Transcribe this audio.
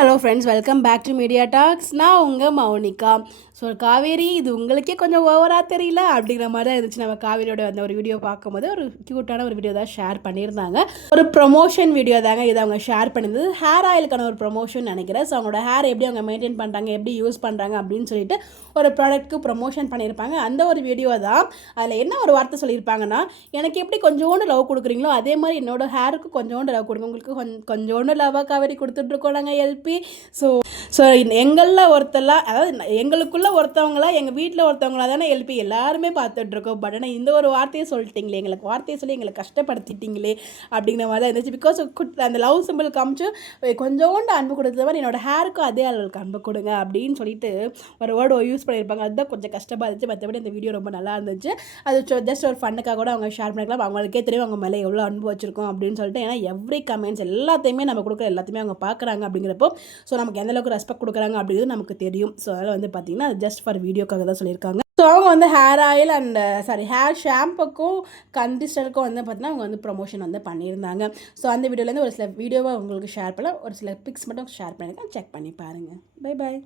Hello friends, welcome back to media talks. நான் உங்கள் Mounika. So Kaveri, இது உங்களுக்கே கொஞ்சம் ஓவராக தெரியல அப்படிங்கிற மாதிரி தான் இருந்துச்சு. நம்ம காவேரியோட அந்த ஒரு வீடியோ பார்க்கும்போது ஒரு க்யூட்டான ஒரு வீடியோ தான் ஷேர் பண்ணியிருந்தாங்க. ஒரு ப்ரொமோஷன் வீடியோ தாங்க இதை அவங்க ஷேர் பண்ணியிருந்தது. ஹேர் ஆயிலுக்கான ஒரு ப்ரொமோஷன் நினைக்கிறேன். ஸோ அவங்களோட ஹேர் எப்படி அவங்க மெயின்டைன் பண்ணுறாங்க, எப்படி யூஸ் பண்ணுறாங்க அப்படின்னு சொல்லிட்டு ஒரு ப்ராடக்ட்க்கு ப்ரொமோஷன் பண்ணியிருப்பாங்க. அந்த ஒரு வீடியோ தான். அதில் என்ன ஒரு வார்த்தை சொல்லியிருப்பாங்கன்னா, எனக்கு எப்படி கொஞ்சோண்டு லவ் கொடுக்குறீங்களோ அதே மாதிரி என்னோட ஹேருக்கு கொஞ்சோண்டு லவ் கொடுங்க. உங்களுக்கு கொஞ்சோண்டு லவ்வாக காவேரி கொடுத்துட்ருக்கோம் நாங்கள் எல்பி. ஸோ எங்களில் ஒருத்தெல்லாம், அதாவது எங்களுக்குள்ளே ஒருத்தவங்களா, எங்கள் வீட்டில் ஒருத்தவங்களா தானே எல்பி எல்லாருமே பார்த்துட்ருக்கோம். பட் ஆனால் இந்த ஒரு வார்த்தையை சொல்லிட்டீங்களே, எங்களுக்கு வார்த்தையை சொல்லி எங்களை கஷ்டப்படுத்திட்டீங்களே அப்படிங்கிற மாதிரி தான் இருந்துச்சு. பிகாஸ் அந்த லவ் சிம்பிள் காமிச்சு கொஞ்சோண்டு அன்பு கொடுத்த மாதிரி என்னோட ஹேருக்கும் அதே அளவுக்கு அன்பு கொடுங்க அப்படின்னு சொல்லிட்டு ஒரு வேர்டு யூஸ் பண்ணியிருப்பாங்க. அதுதான் கொஞ்சம் கஷ்டமாக இருந்துச்சு. மற்றபடி இந்த வீடியோ ரொம்ப நல்லா இருந்துச்சு. அது ஜஸ்ட் ஒரு ஃபண்ணுக்காக கூட அவங்க ஷேர் பண்ணிக்கலாம். அவங்களுக்கே தெரியும் அவங்க மேலே எவ்வளோ அன்பு வச்சிருக்கோம் அப்படின்னு சொல்லிட்டு. ஏன்னா எவ்ரி கமெண்ட்ஸ் எல்லாத்தையுமே நம்ம கொடுக்குற எல்லாத்தையுமே அவங்க பார்க்குறாங்க அப்படிங்கிறப்போ ஸோ நமக்கு எந்தளவுக்கு ரெஸ்பெக்ட் கொடுக்குறாங்க அப்படிங்கிறது நமக்கு தெரியும். ஸோ அதனால் வந்து பார்த்திங்கன்னா அது ஜஸ்ட் ஃபார் வீடியோக்காக தான் சொல்லியிருக்காங்க. ஸோ அவங்க வந்து ஹேர் ஆயில் அண்ட் ஹேர் ஷாம்புக்கும் கண்டிஷனருக்கும் வந்து பார்த்திங்கன்னா அவங்க வந்து ப்ரொமோஷன் வந்து பண்ணியிருந்தாங்க. ஸோ அந்த வீடியோலேருந்து ஒரு சில வீடியோவை உங்களுக்கு ஷேர் பண்ண, ஒரு சில பிக்ஸ் மட்டும் ஷேர் பண்ணியிருக்கேன். செக் பண்ணி பாருங்கள். Bye bye.